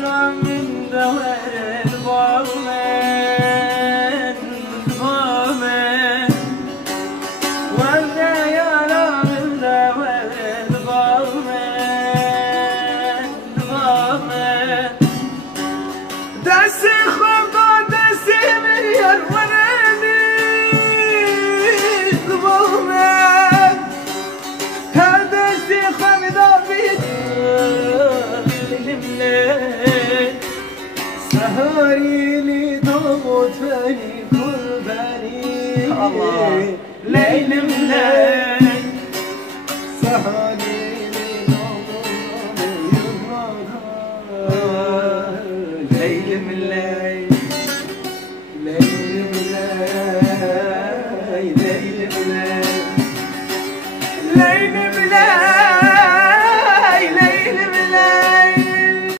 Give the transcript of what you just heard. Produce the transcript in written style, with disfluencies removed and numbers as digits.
من دور الضامن ضامن وابدا يا من دور الضامن ضامن دسي خبطة دسي مليار وراني ضامن هدسي خبطة بيدي سهري لي ضغط فاني قرباني الله ليل مليل سهري لي ضغط ليل مليل